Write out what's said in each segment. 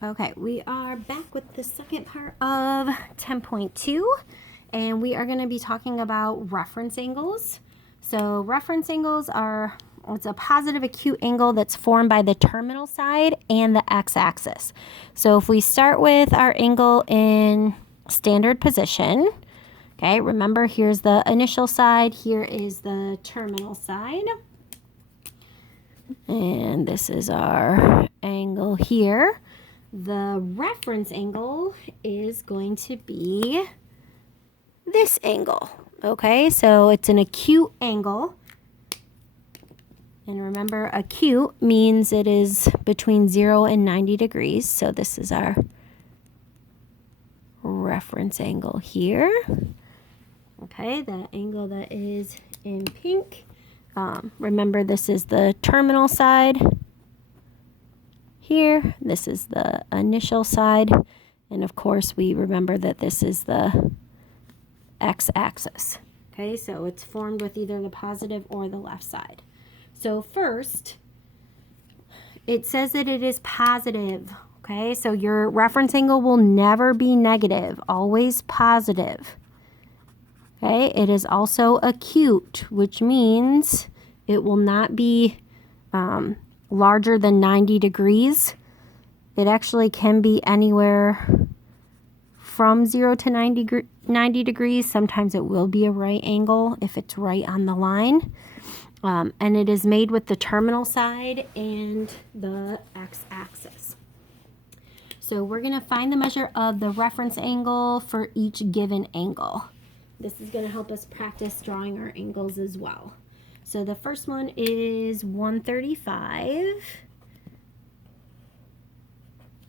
Okay, we are back with the second part of 10.2, and we are going to be talking about reference angles. So reference angles are, it's a positive acute angle that's formed by the terminal side and the x-axis. So if we start with our angle in standard position, okay, remember here's the initial side, here is the terminal side. And this is our angle here. The reference angle is going to be this angle. Okay, so it's an acute angle. And remember, acute means it is between 0 and 90 degrees. So this is our reference angle here. Okay, the angle that is in pink. Remember, this is the terminal side. Here, this is the initial side, and of course we remember that this is the x-axis. Okay, so it's formed with either the positive or the left side. So first, it says that it is positive. Okay, so your reference angle will never be negative, always positive. Okay, it is also acute, which means it will not be larger than 90 degrees. It actually can be anywhere from 0 to 90 degrees. Sometimes it will be a right angle if it's right on the line. And it is made with the terminal side and the x-axis. So we're going to find the measure of the reference angle for each given angle. This is going to help us practice drawing our angles as well. So the first one is 135.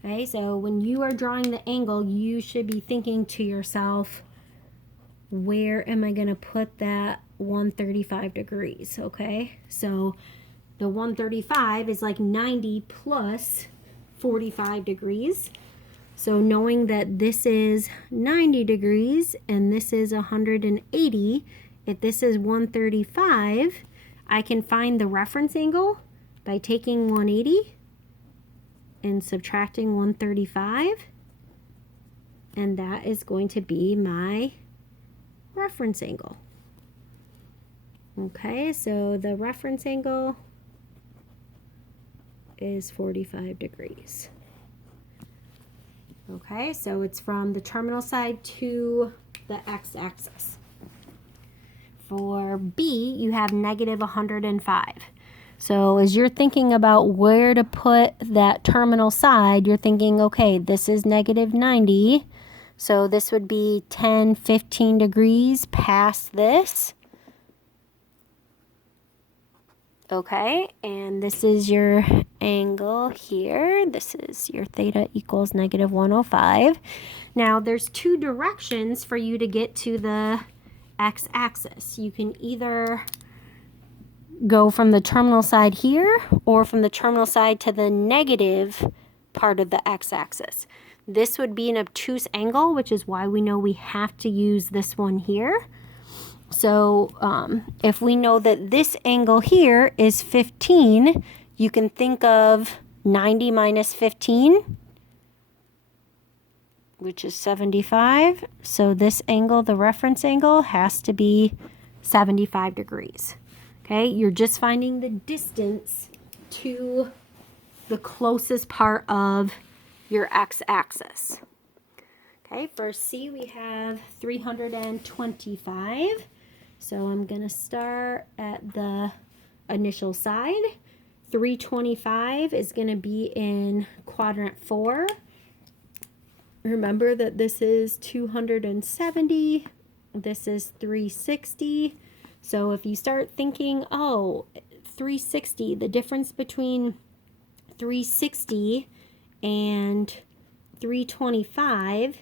Okay, so when you are drawing the angle, you should be thinking to yourself, where am I going to put that 135 degrees? Okay, so the 135 is like 90 plus 45 degrees. So knowing that this is 90 degrees and this is 180, if this is 135, I can find the reference angle by taking 180 and subtracting 135, and that is going to be my reference angle. Okay, so the reference angle is 45 degrees. Okay, so it's from the terminal side to the x-axis. For B, you have negative 105. So as you're thinking about where to put that terminal side, you're thinking, okay, this is negative 90. So this would be 10, 15 degrees past this. Okay, and this is your angle here. This is your theta equals negative 105. Now there's two directions for you to get to the x-axis. You can either go from the terminal side here or from the terminal side to the negative part of the x-axis. This would be an obtuse angle, which is why we know we have to use this one here. So if we know that this angle here is 15, you can think of 90 minus 15, which is 75. So this angle, the reference angle, has to be 75 degrees. Okay, you're just finding the distance to the closest part of your x-axis. Okay, for C we have 325. So I'm going to start at the initial side. 325 is going to be in quadrant 4. Remember that this is 270. This is 360. So if you start thinking, oh, 360, the difference between 360 and 325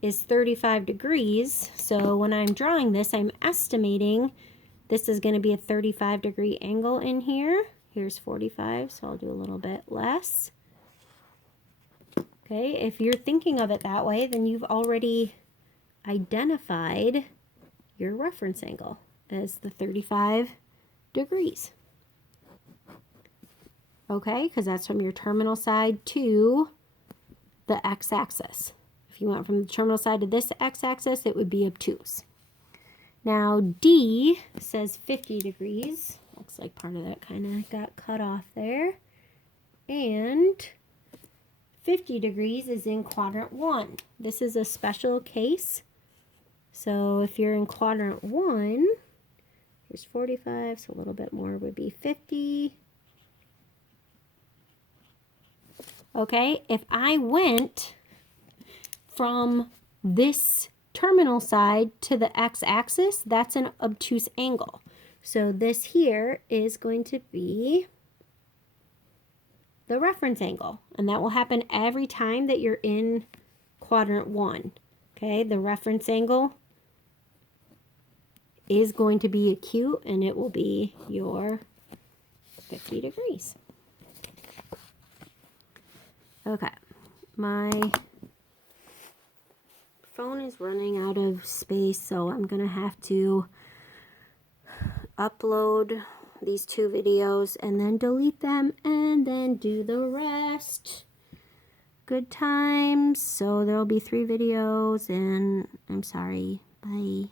is 35 degrees. So when I'm drawing this, I'm estimating this is going to be a 35 degree angle in here. Here's 45, so I'll do a little bit less. Okay, if you're thinking of it that way, then you've already identified your reference angle as the 35 degrees. Okay, because that's from your terminal side to the x-axis. If you went from the terminal side to this x-axis, it would be obtuse. Now D says 50 degrees. Looks like part of that kind of got cut off there. And 50 degrees is in quadrant 1. This is a special case. So if you're in quadrant 1, here's 45, so a little bit more would be 50. Okay, if I went from this terminal side to the x-axis, that's an obtuse angle. So this here is going to be the reference angle, and that will happen every time that you're in quadrant 1. Okay, the reference angle is going to be acute, and it will be your 50 degrees. Okay, my phone is running out of space, so I'm gonna have to upload these 2 videos and then delete them and then do the rest. Good times. So there'll be 3 videos, and I'm sorry. Bye.